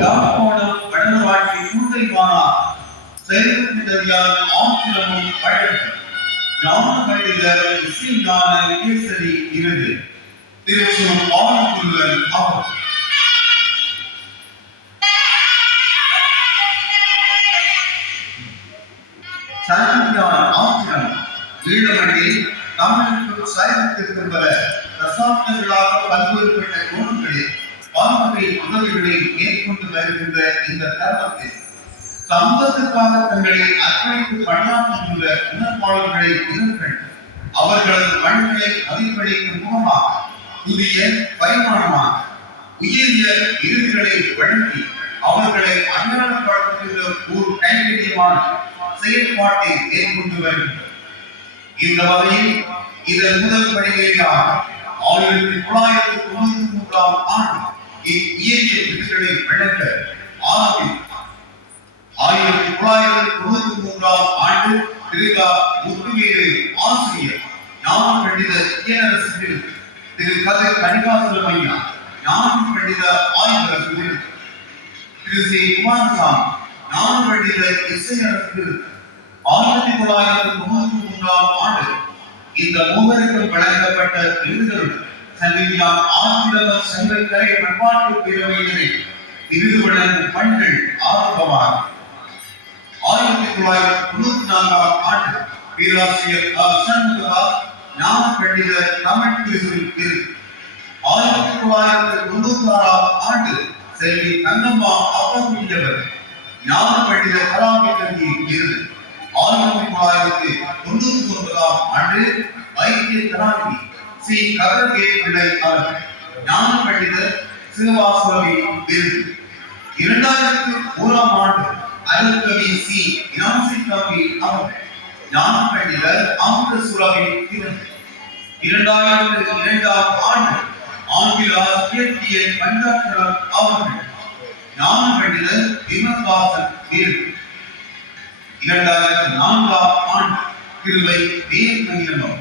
யாழ்ப்பாணம் வடமராட்சி கூட்டை மாநாடு செயல்படுத்தியதால் ஆசிரமும் வழக்கு ஞான பண்டிதர் இசைஞான கேசரி விருது திருச்சூர் ஆனந்துடன் அவர் சைவஞான ஆசிரம் ஈழமண்ணில் தமிழுக்கு சைவத்திற்கும் பல தசாப்தங்களாக பல்வேறுபட்ட கோணங்களில் பல்வகை உதவிகளை மேற்கொண்டு வருகின்ற இந்த தருணத்தில் சமூகத்திற்காக தங்களை அர்ப்பணித்து பணியாற்றுகின்ற உணர்வாளர்களை இனங்கள் அவர்களது பணிகளை மதிப்பளிக்கும் முகமாக புதிய பரிமாணமாக உயரிய விருதுகளை வழங்கி அவர்களை அடையாளப்படுத்துகின்ற ஒரு கைங்கரியமான செயல்பாட்டை மேற்கொண்டு வருகின்றனர். இந்த வகையில் இதன் முதல் படியாக 1993 ஆண்டு இவ்வுயரிய விருதுகளை வழங்க ஆரம்பித்தார். 1993 ஆண்டு திருகா முத்துவேலு ஆசிரியர் ஞான பண்டித இயரசு விருது, திரு கதிர் கனிகாசலம் ஐயா ஞான பண்டித ஆய்வரசு விருது, திரு சி குமாரசாமி ஞான பண்டித இசையரசு விருது 1993 ஆண்டு இந்த மூவருக்கும் வழங்கப்பட்ட விருதுகளுடன் சங்கீதா ஆசிரம சங்கக்கரை பண்பாட்டு பேரவையினரை விருது வழங்கும் பணிகள் ஆரம்பமாகும். 1994 ஆண்டு பேராசிரியர் சண்முகா ஞான பண்டித தமிழ் விருது, 1996 ஆண்டு செல்வி தங்கம்மா அப்பகுதியவர் ஞான பண்டித கலாமிக்கி விருது, 1999 ஆண்டு வைத்திய கலாநிதி சி கதர்கே பிள்ளை அவர்கள் ஞான பண்டித சிவவாசுரவி விருது, 2001 ஆண்டு அருள்கவி சி ஞானசிகவி அவர்கள் ஞான பண்டித அமிர்தசுரவி விருது, 2002 ஆண்டு ஆங்கில ஆசிரியர் பஞ்சாட்சரம் அவர்கள் ஞான பண்டித விமல்தாசன் விருது, 2004 ஆண்டு திருவை வேல்மணியம்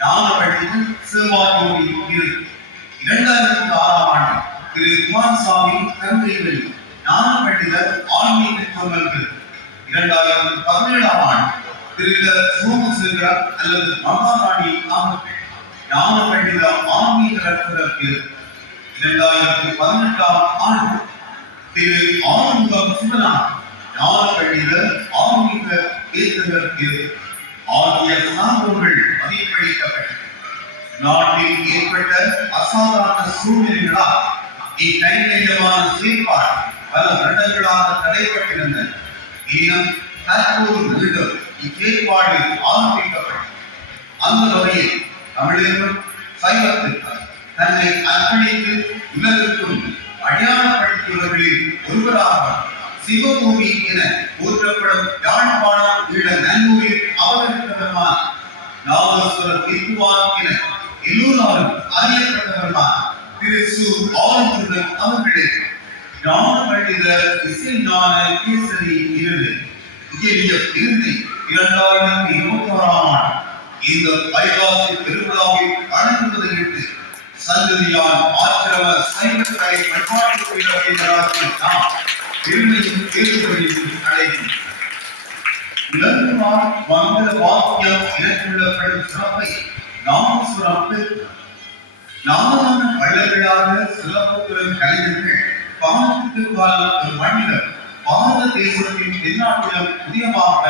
ஞான பண்டித சிவமாஜோதி விருது, 2006 ஆண்டு திரு குமாரசாமி தந்தைவெளி ஞான பண்டித ஆன்மீக சொன்னல் விருது, 2017 ஆண்டு திரு சோமசேகர் அல்லது மகாராணி அவர்கள் ஞான பண்டித ஆன்மீக ரத்ன விருது, 2018 ஆண்டு திரு ஆறுமுகம் சிவனார் ஞான பண்டித ஆன்மீக பேசுகர் விருது ஆகிய சான்றோர்கள் மதிப்பளிக்கப்பட்டது. நாட்டில் ஏற்பட்ட அசாதாரண சூழ்நிலைகளால் இக்கைங்கரியமான செயல்பாடு பல வருடங்களாக தடைப்பட்டிருந்த எனினும் தற்போது மீண்டும் இச்செயல்பாடு ஆரம்பிக்கப்பட்டது. அந்த வகையில் தமிழகம் சைவத்திற்கு தன்னை அர்ப்பணித்து உலகிற்கும் அடையாளப்படுத்தியவர்களில் ஒருவராக சிவபூமி என போற்றப்படும் யாழ்ப்பாணம் ஈழ நல்லூரில் அவதரித்தவர்மான் நாகேஸ்வர வித்வான் என எல்லோராலும் அறியப்பட்டவர்மான் திரு சு ஆனந்துடன் அவர்களே ஞான பண்டித இசைஞான கேசரி விருது உயரிய விருதை 2021 ஆண்டு இந்த வைகாசி பெருவிழாவில் வழங்குவதையிட்டு சங்கதியால் ஆசிரம சைவக்கலை பண்பாட்டு பேரவையினராக நாம் பெருமையும் பேசுவதையும் அடைகிறோம். உலகமார் மங்கள வாக்கியம் எனக்குள்ளப்படும் சிறப்பை நாம் சுரப்பு நாமதான வள்ளல்களாக சிறப்புகளும் கலைஞர்கள் பாலத்துக்கு காலம் ஒரு மனிதர் பாரத தேசத்தின் தென்னாட்டிலும் புதியமாக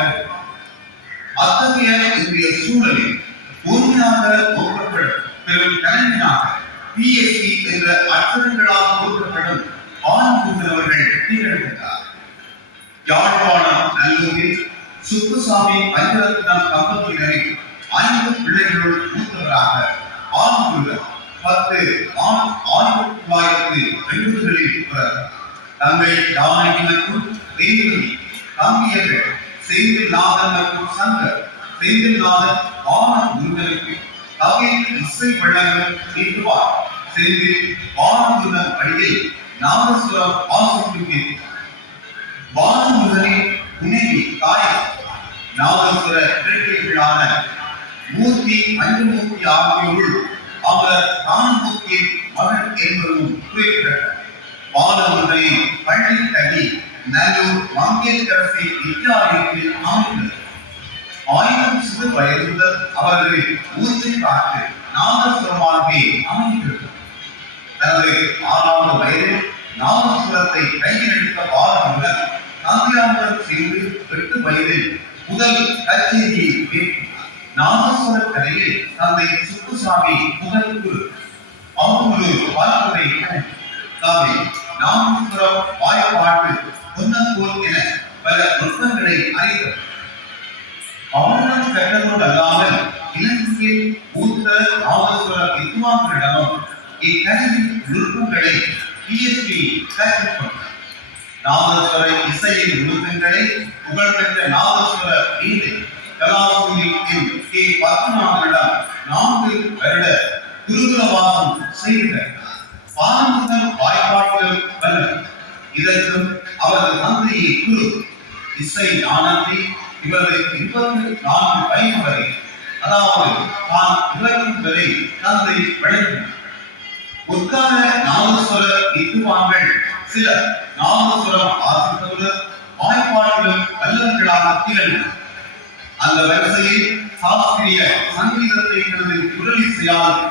அத்தகைய இன்றைய சூழலில் உண்மையாக போற்றப்படும் பெரும் கலைஞனாக பிஎஸ்பி என்ற அச்சரங்களாக போற்றப்படும் அவர்கள் திகழ்கின்றார். யாழ்ப்பாணம் நல்லூரில் சுப்புசாமி பஞ்சரத்னம் தம்பதியினரை 5 பிள்ளைகளுள் மூத்தவராக ஆண்டுகள் 1980களில் தங்கை ஜானகி மற்றும் தேவதி தம்பியர்கள் செந்தில்நாதன் மற்றும் சங்கர் செந்தில்நாதன் ஆனந்த் முருகனுக்கு தகையில் இசை வழங்கல் நீட்டுவார். செந்தில் ஆனந்துடன் வழியில் நாதஸ்வரம் வாசிக்கும் வானமுதலின் துணைவி தாய் நாதஸ்வர இரட்டைகளான மூர்த்தி பஞ்சமூர்த்தி ஆகியோருள் அவர் தான்மூர்த்தியின் மகன் என்பதும் குறிப்பிட்டார். பாலமுறை பள்ளி கல்வி நல்லூர் மங்கேற்கரசி வித்யாலயத்தில் அமைந்தது. 1000 சிறு வயது முதல் அவர்களின் ஊற்றை காட்டு நாதசுரமாகவே அமைந்தது. தனது 6வது வயதில் நாதசுரத்தை கையில் எடுத்த பாலமுடன் தந்தையாருடன் சேர்ந்து 8 வயதில் முதல் கச்சேரியை கேட்கிறார். நாதசுர கலையில் தந்தை சுப்புசாமி முதல் குரு. அவர் ஒரு பலமுறை நாதசுரம், வாய்ப்பாட்டு, பொன்னங்கோல் என பல நுட்பங்களை அறிந்தவர். அவருடன் கற்றதோடு அல்லாமல் இலங்கையில் மூத்த நாதசுர வித்வான்களிடமும் இக்கலையின் நுட்பங்களை PhD கற்றுக்கொண்டார். நாதசுர இசையின் நுணுக்கங்களை புகழ்பெற்ற நாதசுர வீணை கலாசூரி கே. பத்மநாதனிடம் 4 வருட குருகுலவாசம் செய்தார். பாரம்பரிய வாய்ப்பாட்டிலும் வல்லவர். இதற்கும் அவரது தந்தையை குரு இசை ஞானத்தை இவரது 24 வயது வரை, அதாவது தான் இறக்கும் வரை தந்தை வழங்கினார். உட்கார நாதசுர வித்வான்கள் சிலர் நாதசுரம் வாசிப்பதோடு வாய்ப்பாட்டிலும் வல்லவர்களாக திகழ்ந்தனர். அந்த வரிசையில் சாஸ்திரிய சங்கீதத்தை தனது குரலிசையால்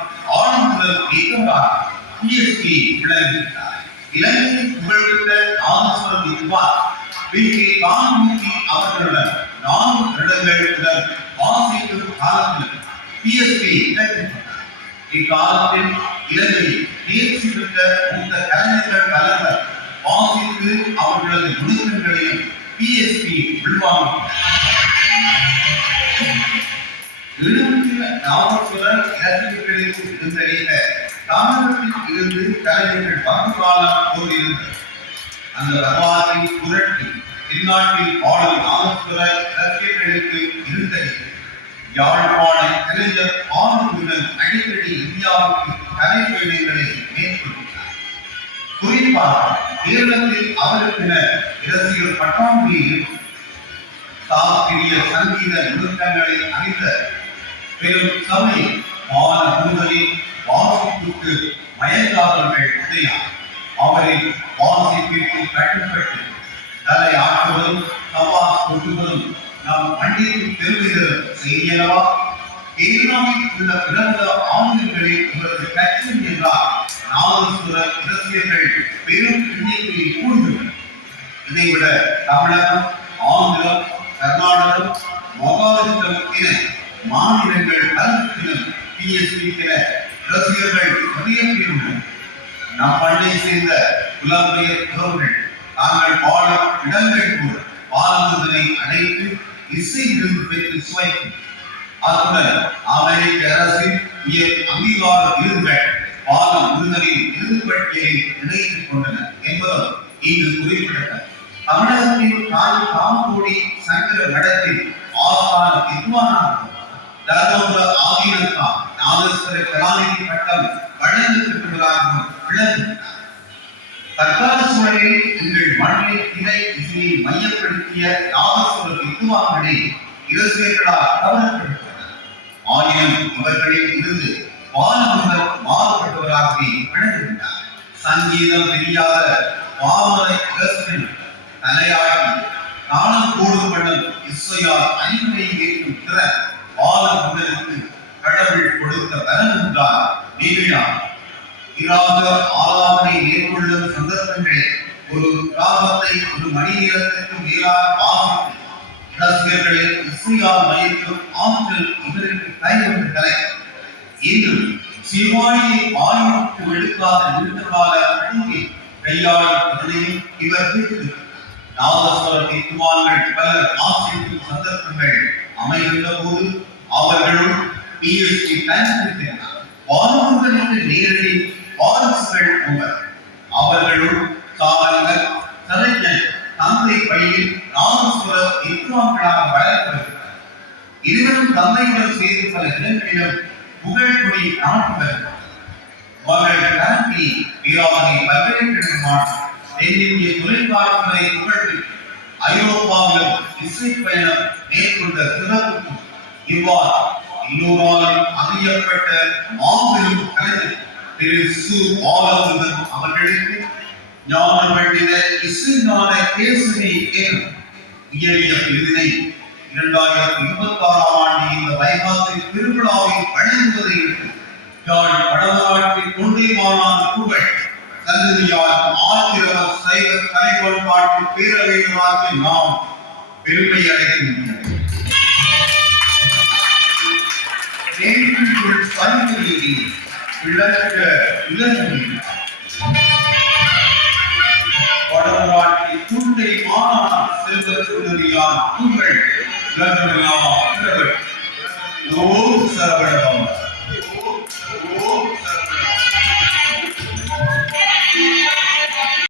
ஆனந்தர் ஏகமாக PhD விளங்குகிறார். இலங்கையின் புகழ்பெற்ற நாதசுர வித்வான் V.K. காமூர்த்தி அவர்களுடன் 4 வருடங்கள் முதல் வாசிக்கும் காலத்தில் PhD பெற்றார். இக்காலத்தில் இலங்கையில் தேர்ச்சி பெற்ற மூத்த கலைஞர்கள் பலர் வாசித்து அவர்களது நுணுக்கங்களையும் PhD உள்வாங்கினார். நாதசுர இலக்கியங்களுக்கு விருந்தளித்த தமிழகத்தில் இருந்து கலைஞர்கள் பங்குகாலம் போதிருந்தது. அந்த வரலாற்றை புரட்டி தென்னாட்டில் பாடல் நாதசுர இலக்கியங்களுக்கு விருந்தளித்தது. யாழ்ப்பாண கலைஞர் ஆளுநருடன் அடிக்கடி இந்தியாவுக்கு கலை பயணங்களை மேற்கொண்டார். குறிப்பாக கேரளத்தில் அவருக்கென இரசிகர் பட்டாம்பியில் சாஸ்திரிய சங்கீத நுணுக்கங்களை அறிந்த பெரும் சபை மாணவர்களின் வாசிப்புக்கு மயங்காதவர்கள் கிடையாது. அவரின் வாசிப்பிற்கு கட்டுப்பட்டு தலை ஆற்றுவதும் சவாஸ் கொட்டுவதும் நாம் பண்டிகைக்கு பெருமைகள் செய்யலவா? கேரளாவில் உள்ள பிறந்த ஆண்களில் இவரது கட்சி என்றால் நாதசுர இரசிகர்கள் பெரும் எண்ணிக்கையில் கூடுகின்றனர். இதைவிட தமிழகம், ஆந்திரம், கர்நாடகம், மகாராஷ்டிரம் என மாநிலங்கள் பலத்திலும் PhD பெற ரசிகர்கள் நிறைய பேர் உள்ளனர். நம் பண்டை சேர்ந்த புலம்பெயர் துறவுகள் தாங்கள் பாடும் இடங்கள் கூட பாலமுதனை அழைத்து இசை விருது பெற்று சுவைக்கும். அத்துடன் அமெரிக்க அரசின் உயர் அங்கீகார விருதுகள் பாலமுருகனின் விருது பட்டியலில் இணைத்துக் கொண்டன என்பதும் இங்கு குறிப்பிடத்தக்கது. தமிழகத்தின் காமகோடி சங்கர மடத்தில் ஆஸ்தான வித்வானாக தர்மபுர ஆதீனத்தா நாதஸ்வர கலாநிதி பட்டம் வழங்கப்பட்டவராகவும் விளங்குகிறார். தற்கால சூழலில் எங்கள் மண்ணில் திரை இசையை மையப்படுத்திய நாதஸ்வர வித்வான்களே இரசிகர்களால் கவரப்படுத்தப்பட்டனர். ஆயினும் இவர்களில் இருந்து பாலமுருகன் மாறுபட்டவராகவே விளங்குகின்றார். சங்கீதம் தெரியாத பாமர இரசிகன் தலையாட்டி தாளம் போடும் வண்ணம் இசையால் அணிமுறை ஏற்றும் திறன் பாலமுருகனுக்கு கடவுள் கொடுத்த வரம் என்றால் நீவிழாம். இராக ஆலாபனை மேற்கொள்ளும் சந்தர்ப்பங்களில் ஒரு ராகத்தை 1 மணி நேரத்திற்கு மேலாக வாசித்து ரசிகர்களில் இசையால் மயக்கும் ஆற்றல் இவருக்கு கைவந்த கலை. இன்றும் சிவானியை ஆய்வுக்கு எடுக்காத நீண்டகால அணுகை கையாளும் திறனையும் இவர் பெற்றிருக்கிறார். நாதஸ்வர வித்வான்கள் பலர் ஆசிரியர் சந்தர்ப்பங்கள் அமைந்த போது அவர்களும் PhD பயன்படுத்தினார். பாலமுருகனுக்கு நேரடி வாரிசுகள் உள்ளனர். அவர்களும் சாதகர், கலைஞர் தந்தை வழியில் நாதஸ்வர வித்வான்களாக வளர்க்கப்படுகிறார். இருவரும் தந்தையுடன் சேர்ந்து பல இடங்களிலும் புகழ்குடி நாட்டு வருகிறார். அவர்கள் கல்வி வீராவணி பல்கலைக்கழகமான தென்னிந்திய தொழிற்காட்சிகளை புகழ்ந்து ஐரோப்பாவிலும் இசை பயணம் மேற்கொண்ட சிறப்பு இவ்வாறு எல்லோராலும் அறியப்பட்ட மாபெரும் கலைஞர் திரு சு. பாலமுருகன் அவர்களுக்கு ஞான பண்டித இசுஞான கேசரி எனும் உயரிய விருதினை 2026 ஆண்டு இந்த வைகாசி திருவிழாவை வழங்குவதையிட்டு யாழ் வடமாட்டின் தொண்டை மாநாடு புகழ் சந்ததியார் ஆசிரம சைவ கலைக்கோட்பாட்டு பேரவைகளாக நாம் பெருமை அடைகின்றோம். நேற்றுக்குள் சந்ததியை விளக்க இளநீர் வடமாட்டின் தொண்டை மாநாடு செல்வ சுந்தரியார் புகழ் ஓம் சரவணபவ.